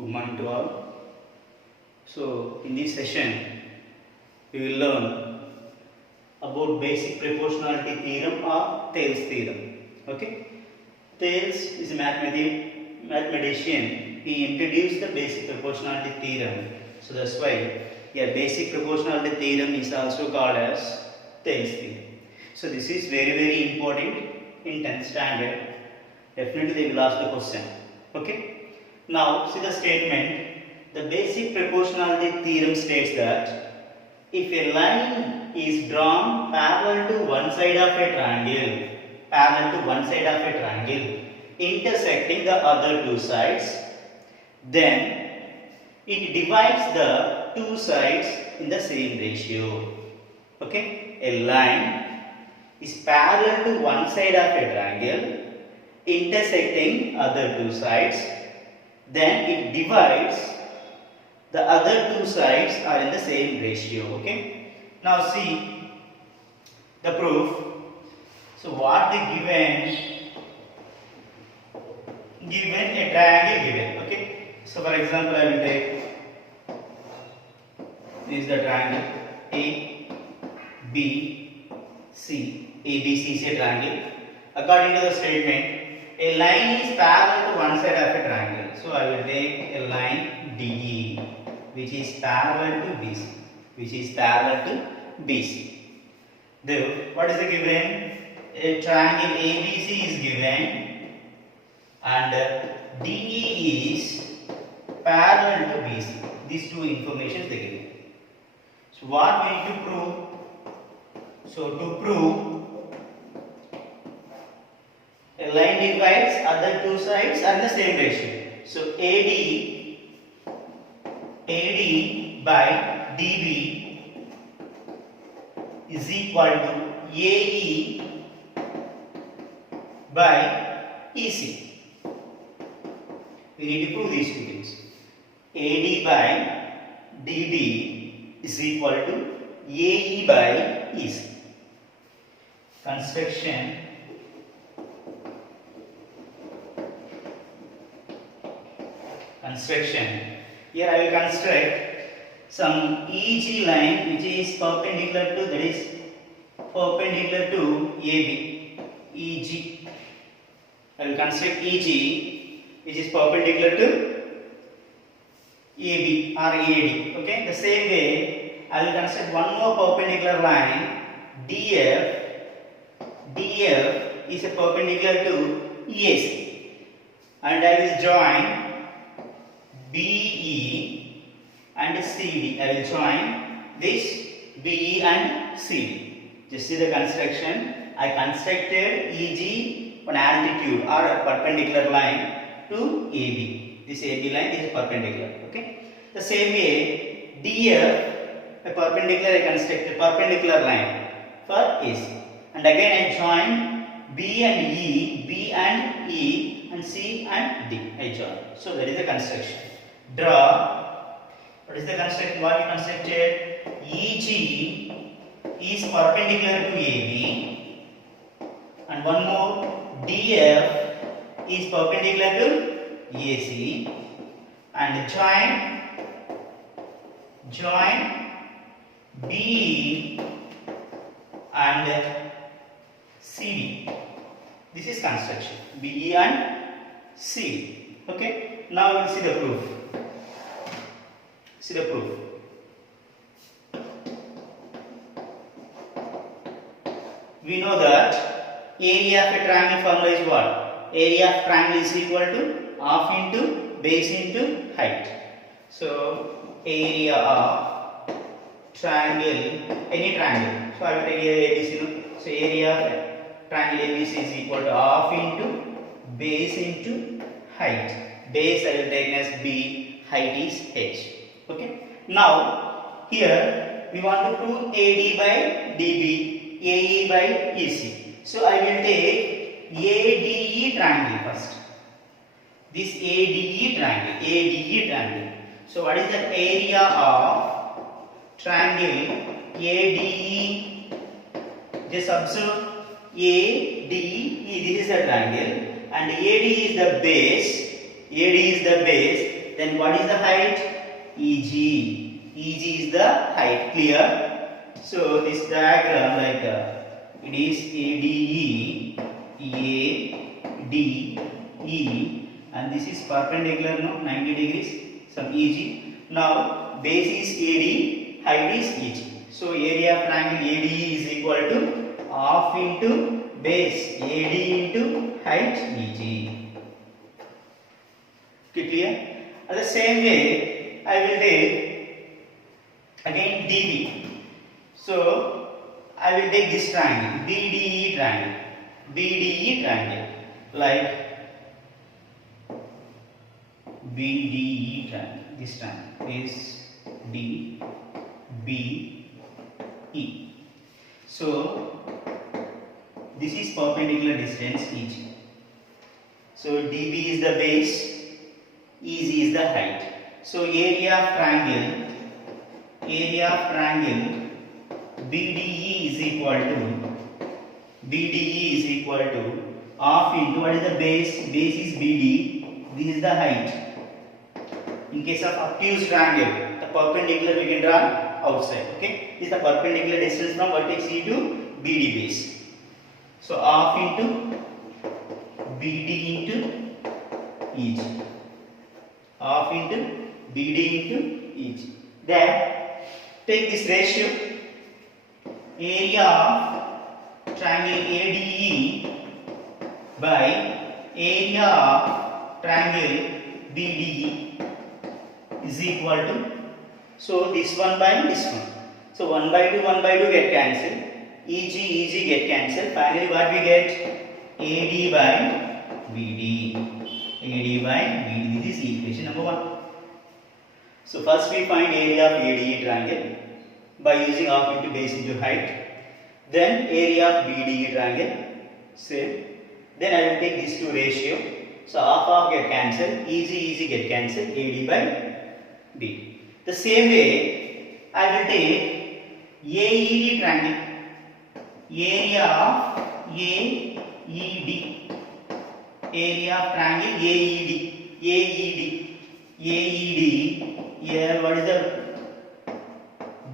Good morning to all. So, in this session, we will learn about basic proportionality theorem or Thales theorem. Okay? Thales is a mathematician. He introduced the basic proportionality theorem. So, that's why basic proportionality theorem is also called as Thales theorem. So, this is very important in 10th standard. Definitely they will ask the question. Okay? Now, see the statement. The basic proportionality theorem states that if a line is drawn parallel to one side of a triangle, intersecting the other two sides, then it divides the two sides in the same ratio. Okay? A line is parallel to one side of a triangle, intersecting other two sides, then it divides the other two sides are in the same ratio. Okay? Now see the proof. So what they given a triangle given. Okay? So for example, I will take this is the triangle A, B, C. ABC is a triangle. According to the statement, a line is parallel to one side of a triangle. So I will take a line DE which is parallel to BC. Then what is the given? A triangle ABC is given and DE is parallel to BC. These two informations they given. So what we need to prove? So to prove a line divides other two sides are in the same ratio. So AD by DB is equal to AE by EC. We need to prove these two things. AD by DB is equal to AE by EC. Construction. Here I will construct some EG line which is perpendicular to AB. EG. I will construct EG which is perpendicular to AB or AD. Okay. The same way I will construct one more perpendicular line DF. DF is a perpendicular to EAC. And I will join BE and CD. I will join this BE and CD. Just see the construction. I constructed EG on altitude or a perpendicular line to AB. This AB line is perpendicular. Okay. The same way DF a perpendicular I constructed perpendicular line for AC. And again I join B and E and C and D. I join. So that is the construction. Draw. What is the construction? What we constructed? EG is perpendicular to AB, and one more DF is perpendicular to AC, and join BE and CD. This is construction. BE and CD. Okay. Now we will see the proof. See the proof. We know that area of a triangle formula is what? Area of triangle is equal to half into base into height. So area of triangle, any triangle. So I will take ABC. So area of triangle ABC is equal to half into base into height. Base I will take as B, height is H. Okay. Now here we want to prove AD by DB, AE by EC. So I will take ADE triangle first. This ADE triangle. So what is the area of triangle ADE? Just observe ADE. This is a triangle, and AD is the base. then what is the height? EG. EG is the height. Clear? So this diagram like it is ADE, ADE, and this is perpendicular, no, 90 degrees, some EG. Now base is AD, height is EG. So area of triangle ADE is equal to half into base AD into height EG. Okay, clear? And the same way I will take again DB. So I will take this triangle, BDE triangle, BDE triangle, like BDE triangle, this triangle is D, B, E. So this is perpendicular distance EG. So DB is the base, EG is the height. So area of triangle BDE is equal to half into what is the base? Base is BD. This is the height. In case of obtuse triangle, the perpendicular we can draw outside. Okay, this is the perpendicular distance from vertex E to BD base. So half into BD into EG. Half into BD into EG. Then take this ratio. Area of triangle ADE by area of triangle BDE is equal to, so this one by this one. So 1 by 2 get cancelled. EG get cancelled. Finally what we get? AD by BD. AD by BD. This is equation number 1. So first we find area of ADE triangle by using half into base into height. Then area of BDE triangle, same. Then I will take these two ratio. So half get cancelled, EG get cancelled, AD by B. The same way I will take AED triangle. Area of AED. Area of triangle AED. Here what is the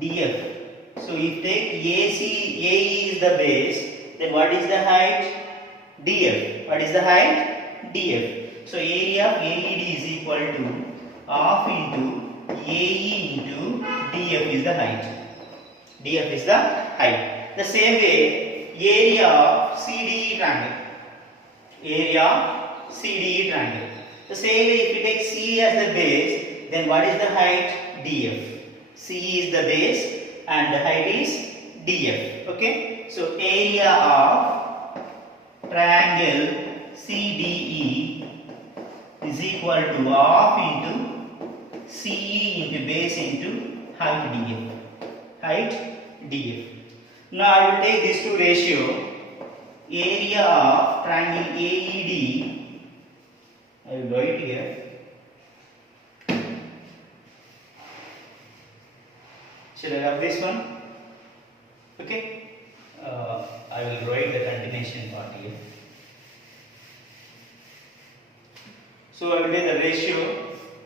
DF? So if take AE is the base, then what is the height? DF. What is the height? DF. So area of AED is equal to half into AE into DF is the height. DF is the height. The same way area of CDE triangle. The same way if you take C as the base, then what is the height? DF. C is the base and the height is DF. Okay. So area of triangle CDE is equal to half into CE into base into height DF. Height DF. Now I will take these two ratio. Area of triangle AED, I will write here. Should I have this one? Okay. I will write the continuation part here. So I will take the ratio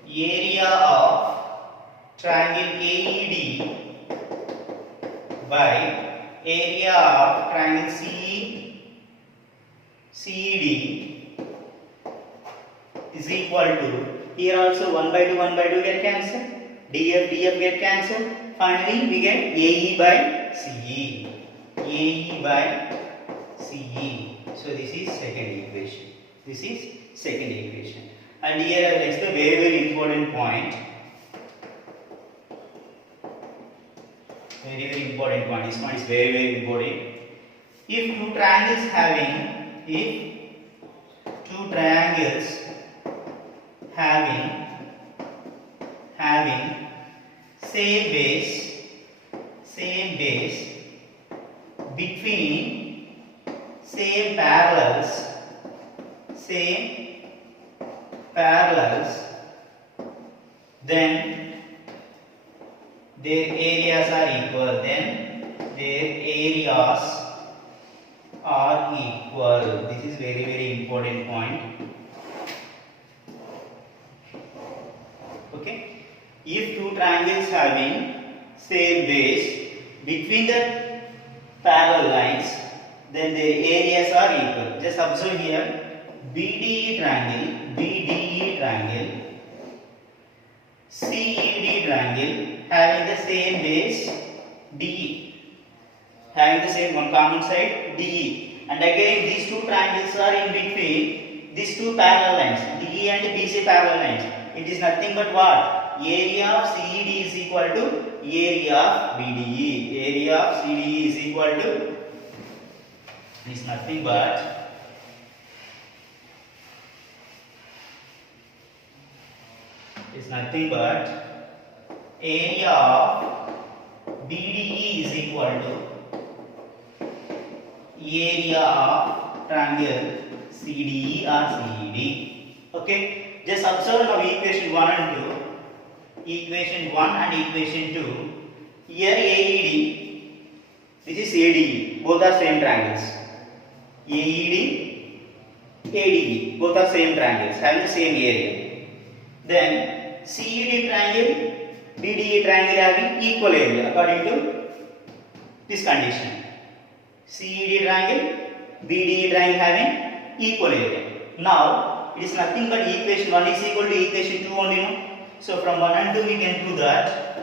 area of triangle AED by area of triangle CED is equal to, here also 1 by 2 get cancelled, DF get cancelled. Finally we get AE by CE. AE by CE. So this is second equation. And here I will explain very important point. Very important point. This one is very important. If two triangles having same base between same parallels, then their areas are equal. This is very important point. if two triangles having same base between the parallel lines, then their areas are equal. Just observe here, BDE triangle, CED triangle having the same base DE, having the same one common side DE, and again these two triangles are in between these two parallel lines, DE and BC parallel lines. It is nothing but what? Area of CED is equal to area of BDE. Area of CDE is equal to is nothing but area of BDE is equal to area of triangle CDE or CED. Okay, just observe now equation 1 and 2. Equation 1 and equation 2. Here AED, this is ADE, both are same triangles. AED, ADE, both are same triangles, having the same area. Then CED triangle, BDE triangle having equal area according to this condition. CED triangle, BDE triangle having equal area. Now it is nothing but equation 1 is equal to equation 2 only, no? So from 1 and 2 we can do that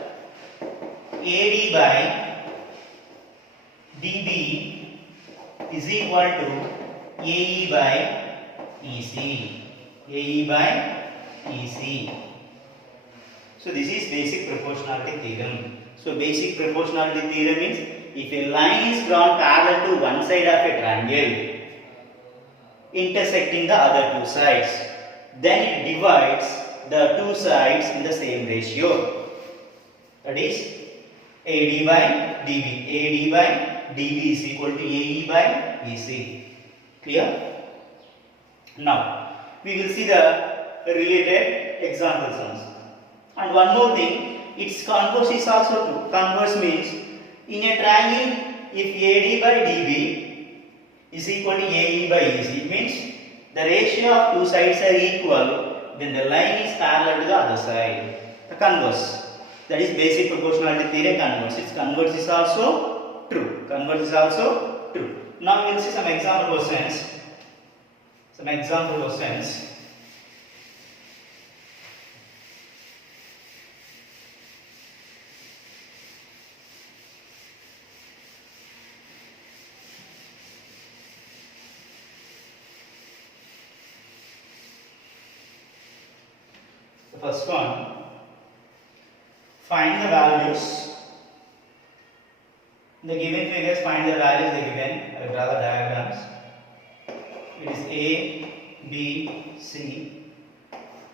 AD by DB is equal to AE by EC. AE by EC. So this is basic proportionality theorem. So basic proportionality theorem means if a line is drawn parallel to one side of a triangle intersecting the other two sides, then it divides the two sides in the same ratio. That is AD by DB. AD by DB is equal to AE by EC. Clear? Now we will see the related example sums. And one more thing, its converse is also true. Converse means in a triangle, if AD by DB is equal to AE by EC, it means the ratio of two sides are equal, then the line is parallel to the other side. The converse, that is basic proportionality theorem converse. Its converse is also true. Converse is also true. Now we will see some example questions. The first one, find the values. The given figures, find the values they given. I will draw the diagrams. It is A, B, C.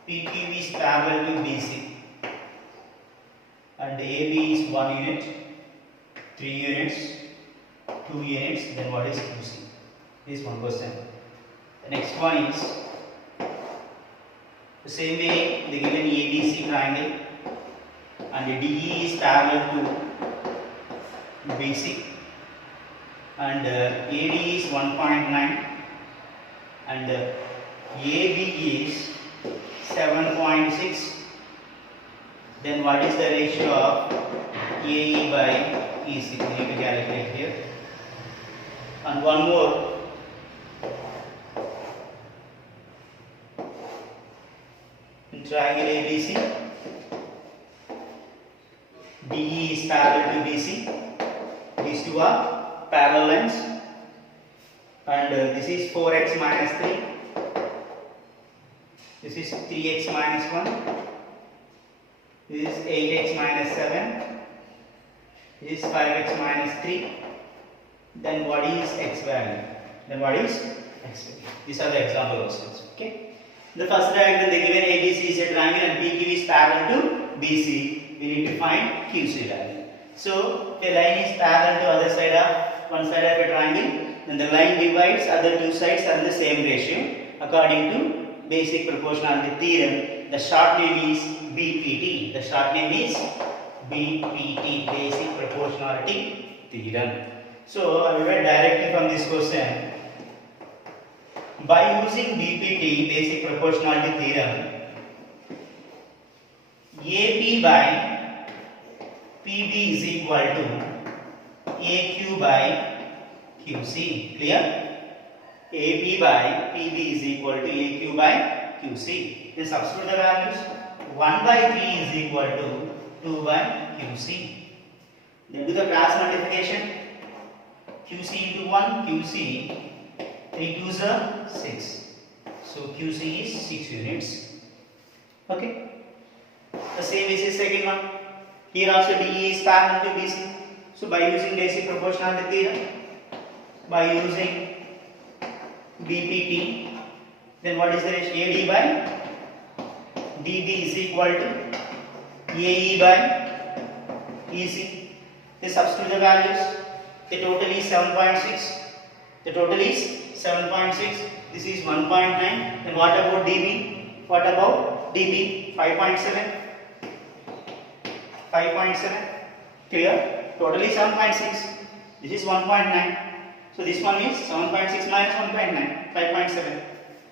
PQ is parallel to BC. And AB is 1 unit, 3 units, 2 units. Then what is QC? This is one question. The next one is the same way they given ABC triangle and the DE is parallel to BC and AD is 1.9 and AB is 7.6. Then what is the ratio of AE by EC? We need to calculate here. And one more. Triangle ABC, DE is parallel to BC. These two are parallel lines, and this is 4x minus 3. This is 3x minus 1. This is 8x minus 7. This is 5x minus 3. Then what is x value? These are the example questions. Okay. The first diagram they given ABC is a triangle and PQ is parallel to BC. We need to find QC value. So a line is parallel to other side of one side of a triangle, then the line divides, other two sides are in the same ratio. According to basic proportionality theorem, the short name is BPT. The short name is BPT, basic proportionality theorem. So I will write directly from this question. By using BPT, basic proportionality theorem, AP by PB is equal to AQ by QC. Clear? AP by PB is equal to AQ by QC. Then substitute the values. 1 by 3 is equal to 2 by QC. Then do the cross multiplication. QC into 1, QC, 3 2s are 6. So QC is 6 units. Okay. The same is the second one. Here also DE is parallel to BC. So by using basic proportionality theorem, by using BPT, then what is the ratio? AD by DB is equal to AE by EC. They substitute the values. The total is 7.6. The total is 7.6. This is 1.9. Then what about DB? What about DB? 5.7. 5.7. Clear? Total is 7.6. This is 1.9. So this one is 7.6 minus 1.9. 5.7.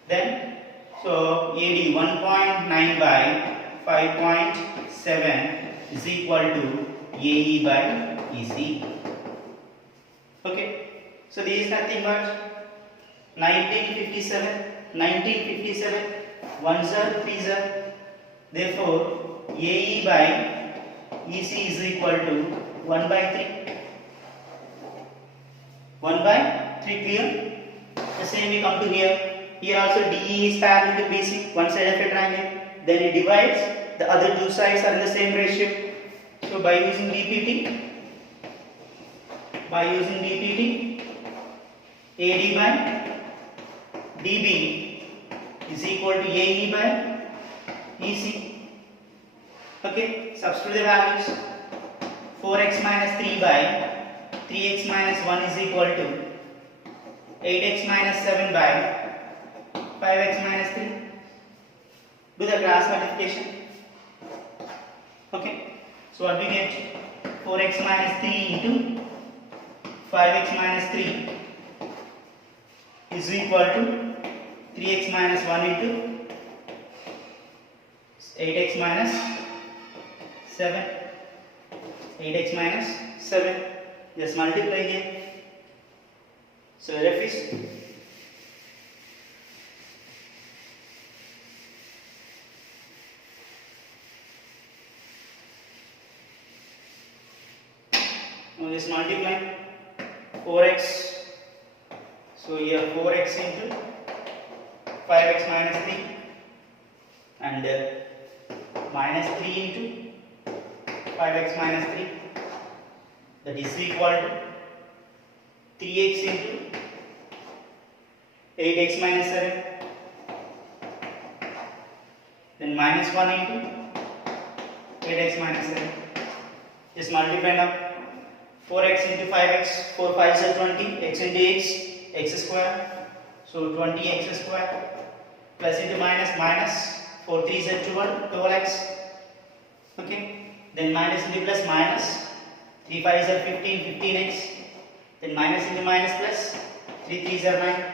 Then so AD 1.9 by 5.7 is equal to AE by EC. Okay. So this is nothing but 1957. 1s are 3s are. Therefore AE by EC is equal to 1 by 3. 1 by 3. Clear? The same we come to here. Here also DE is parallel to BC, one side of a triangle. Then it divides. The other two sides are in the same ratio. So by using BPT, AD by DB is equal to AE by EC. Okay, substitute the values. 4x minus 3 by 3x minus 1 is equal to 8x minus 7 by 5x minus 3. Do the cross multiplication. Okay, so what we get? 4x minus 3 into 5x minus 3 is equal to 3x minus 1 into 8x minus 7. 8x minus 7. Just multiply here. So ref is now just multiply 4x. So here 4x into 5x minus 3 and minus 3 into 5x minus 3, that is equal to 3x into 8x minus 7, then minus 1 into 8x minus 7. Just multiply now. 4x into 5x, 4 5s are 20, x into x square, so 20x square, plus into minus, 4 3s are 12x, okay, then minus into plus minus, 3 5s are 15, 15x, then minus into minus plus, 3 3s are 9,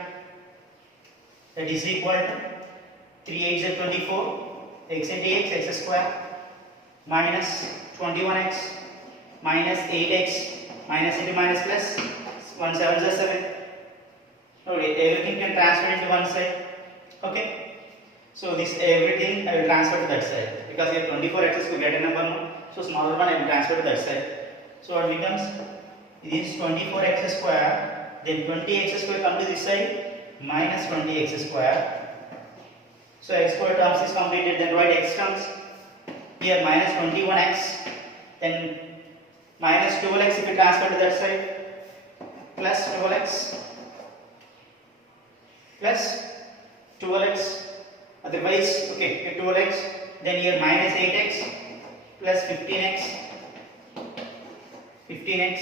that is equal to 3 8s are 24, x into x square, minus 21x, minus 8x, minus into minus plus, 1 7s are 7. Okay, everything can transfer into one side. Okay, so this everything I will transfer to that side because here 24x is greater number no, so smaller one I will transfer to that side. So what becomes? This 24x square, then 20x square come to this side, minus 20x square. So x square terms is completed. Then write x terms here minus 21x, then minus 12x if you transfer to that side, plus 12x plus 12x, otherwise okay 12x, then here minus 8x plus 15x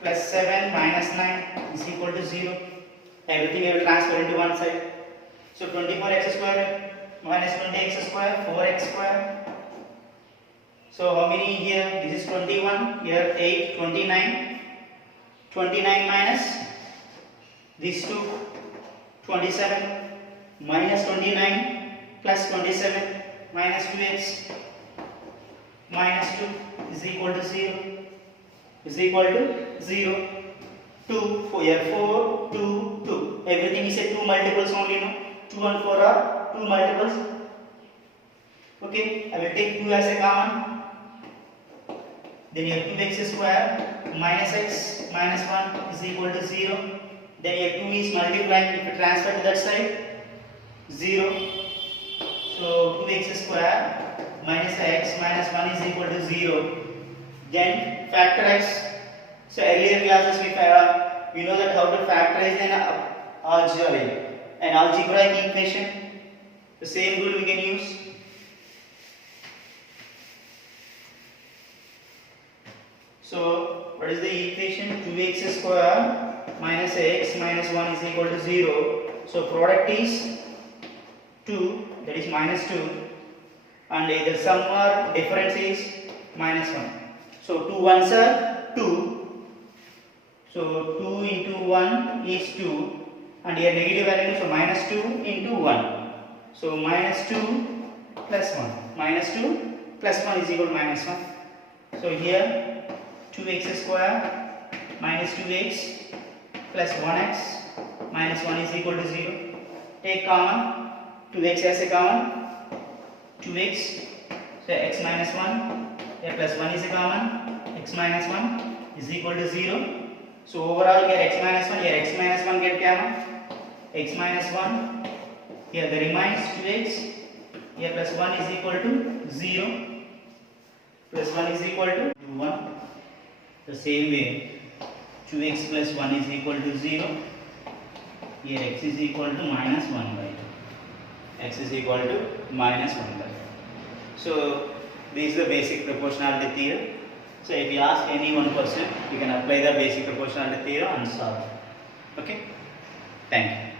plus 7 minus 9 is equal to 0. Everything I will transfer into one side. So 24x square minus 20x square, 4x square. So how many here? This is 21, here 8, 29. 29 minus these two, 27 minus 29 plus 27 minus 2x minus 2 is equal to 0. Is equal to 0. 2, 4, yeah, 4, 2, 2. Everything is a 2 multiples only, no? 2 and 4 are 2 multiples. Okay, I will take 2 as a common. Then you have 2x square minus x minus 1 is equal to 0. Then your 2 is multiplying, if you transfer to that side, 0. So 2x square minus x minus 1 is equal to 0. Then factorize. So earlier classes we know that how to factorize an algebraic equation. The same rule we can use. So what is the equation? 2x square minus x minus 1 is equal to 0. So product is 2, that is minus 2, and either sum or difference is minus 1. So 2 ones are 2. So 2 into 1 is 2, and here negative value, so minus 2 into 1. So minus 2 plus 1. Minus 2 plus 1 is equal to minus 1. So here 2x square minus 2x plus 1x minus 1 is equal to 0. Take common, 2x as a common, 2x, so x minus 1, here plus 1 is a common, x minus 1 is equal to 0. So overall here x minus 1, here x minus 1 get common, x minus 1, here the remains 2x, here plus 1 is equal to 0, plus 1 is equal to 1. The same way 2x plus 1 is equal to 0, here x is equal to minus 1 by 2, x is equal to minus 1 by 2. So this is the basic proportionality theorem. So if you ask any one question, you can apply the basic proportionality theorem and solve. Okay, thank you.